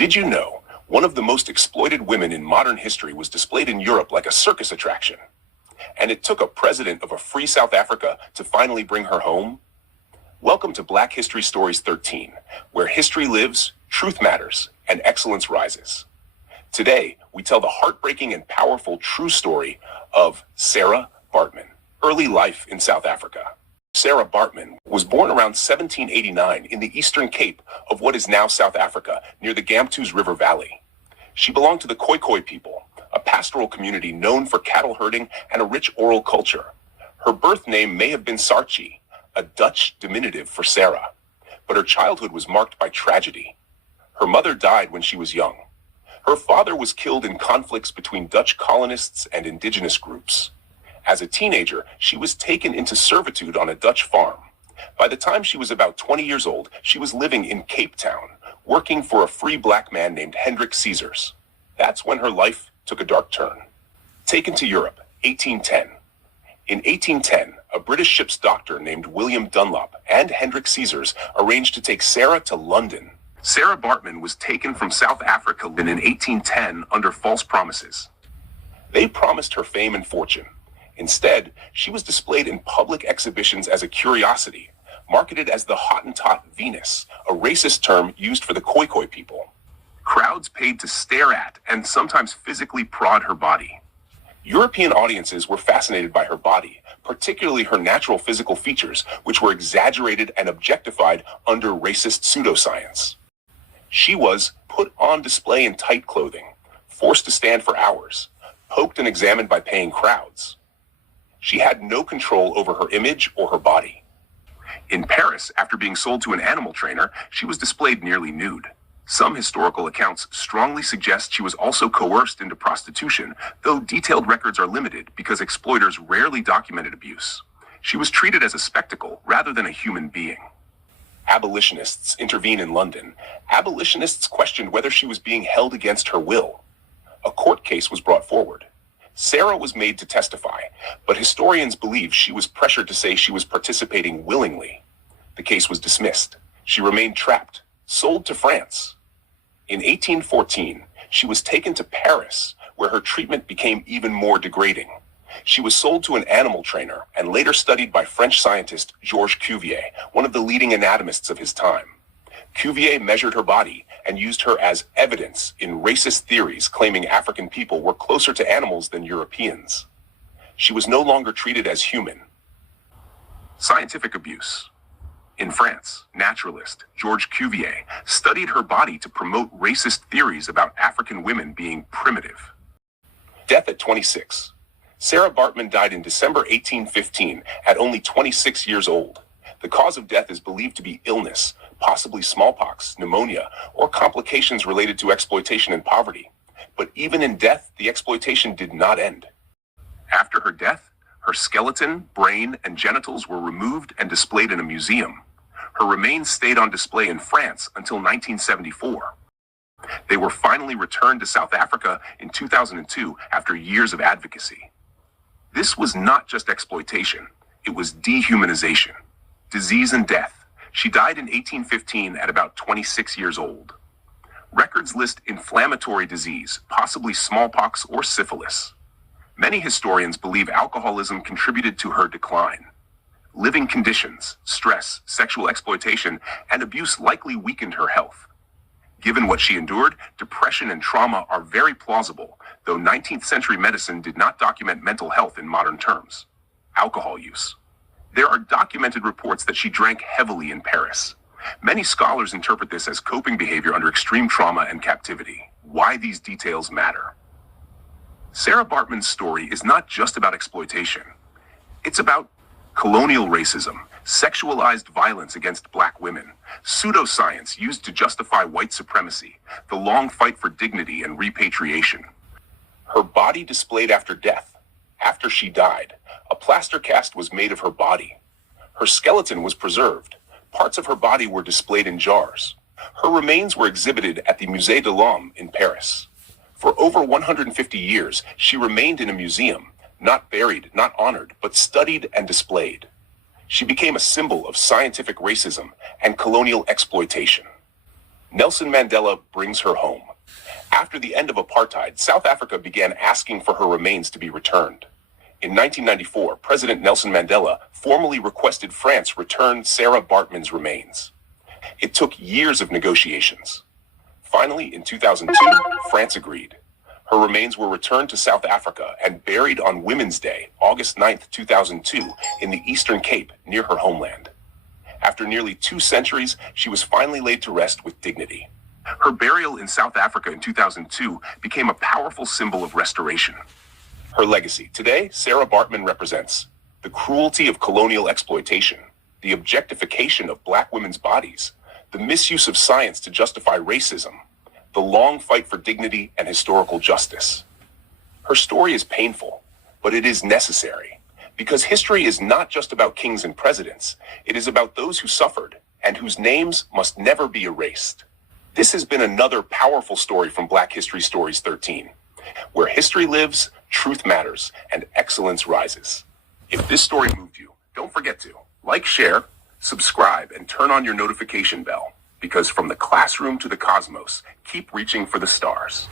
Did you know one of the most exploited women in modern history was displayed in Europe like a circus attraction? And it took a president of a free South Africa to finally bring her home? Welcome to Black History Stories 13, where history lives, truth matters, and excellence rises. Today, we tell the heartbreaking and powerful true story of Sarah Baartman, early life in South Africa. Sarah Baartman was born around 1789 in the Eastern Cape of what is now South Africa, near the Gamtoos River Valley. She belonged to the Khoikhoi people, a pastoral community known for cattle herding and a rich oral culture. Her birth name may have been Sarchi, a Dutch diminutive for Sarah, but her childhood was marked by tragedy. Her mother died when she was young. Her father was killed in conflicts between Dutch colonists and indigenous groups. As a teenager, she was taken into servitude on a Dutch farm. By the time she was about 20 years old, she was living in Cape Town, working for a free black man named Hendrik Caesars. That's when her life took a dark turn. Taken to Europe, 1810. In 1810, a British ship's doctor named William Dunlop and Hendrik Caesars arranged to take Sarah to London. Sarah Baartman was taken from South Africa in 1810 under false promises. They promised her fame and fortune. Instead, she was displayed in public exhibitions as a curiosity, marketed as the Hottentot Venus, a racist term used for the Khoikhoi people. Crowds paid to stare at and sometimes physically prod her body. European audiences were fascinated by her body, particularly her natural physical features, which were exaggerated and objectified under racist pseudoscience. She was put on display in tight clothing, forced to stand for hours, poked and examined by paying crowds. She had no control over her image or her body. In Paris, after being sold to an animal trainer, she was displayed nearly nude. Some historical accounts strongly suggest she was also coerced into prostitution, though detailed records are limited because exploiters rarely documented abuse. She was treated as a spectacle rather than a human being. Abolitionists intervene in London. Abolitionists questioned whether she was being held against her will. A court case was brought forward. Sarah was made to testify, but historians believe she was pressured to say she was participating willingly. The case was dismissed. She remained trapped, sold to France. In 1814, she was taken to Paris, where her treatment became even more degrading. She was sold to an animal trainer and later studied by French scientist Georges Cuvier, one of the leading anatomists of his time. Cuvier measured her body and used her as evidence in racist theories claiming African people were closer to animals than Europeans. She was no longer treated as human. Scientific abuse. In France, naturalist Georges Cuvier studied her body to promote racist theories about African women being primitive. Death at 26. Sarah Baartman died in December 1815 at only 26 years old. The cause of death is believed to be illness, possibly smallpox, pneumonia, or complications related to exploitation and poverty. But even in death, the exploitation did not end. After her death, her skeleton, brain, and genitals were removed and displayed in a museum. Her remains stayed on display in France until 1974. They were finally returned to South Africa in 2002 after years of advocacy. This was not just exploitation, it was dehumanization. Disease and death. She died in 1815 at about 26 years old. Records list inflammatory disease, possibly smallpox or syphilis. Many historians believe alcoholism contributed to her decline. Living conditions, stress, sexual exploitation, and abuse likely weakened her health. Given what she endured, depression and trauma are very plausible, though 19th century medicine did not document mental health in modern terms. Alcohol use. There are documented reports that she drank heavily in Paris. Many scholars interpret this as coping behavior under extreme trauma and captivity. Why these details matter. Sarah Baartman's story is not just about exploitation. It's about colonial racism, sexualized violence against black women, pseudoscience used to justify white supremacy, the long fight for dignity and repatriation. Her body displayed after death. After she died, a plaster cast was made of her body. Her skeleton was preserved. Parts of her body were displayed in jars. Her remains were exhibited at the Musée de l'Homme in Paris. For over 150 years, she remained in a museum, not buried, not honored, but studied and displayed. She became a symbol of scientific racism and colonial exploitation. Nelson Mandela brings her home. After the end of apartheid, South Africa began asking for her remains to be returned. In 1994, President Nelson Mandela formally requested France return Sarah Baartman's remains. It took years of negotiations. Finally, in 2002, France agreed. Her remains were returned to South Africa and buried on Women's Day, August 9, 2002, in the Eastern Cape near her homeland. After nearly 2 centuries, she was finally laid to rest with dignity. Her burial in South Africa in 2002 became a powerful symbol of restoration. Her legacy. Today, Sarah Baartman represents the cruelty of colonial exploitation, the objectification of black women's bodies, the misuse of science to justify racism, the long fight for dignity and historical justice. Her story is painful, but it is necessary, because history is not just about kings and presidents. It is about those who suffered and whose names must never be erased. This has been another powerful story from Black History Stories 13, where history lives, truth matters, and excellence rises. If this story moved you, don't forget to like, share, subscribe, and turn on your notification bell, because from the classroom to the cosmos, keep reaching for the stars.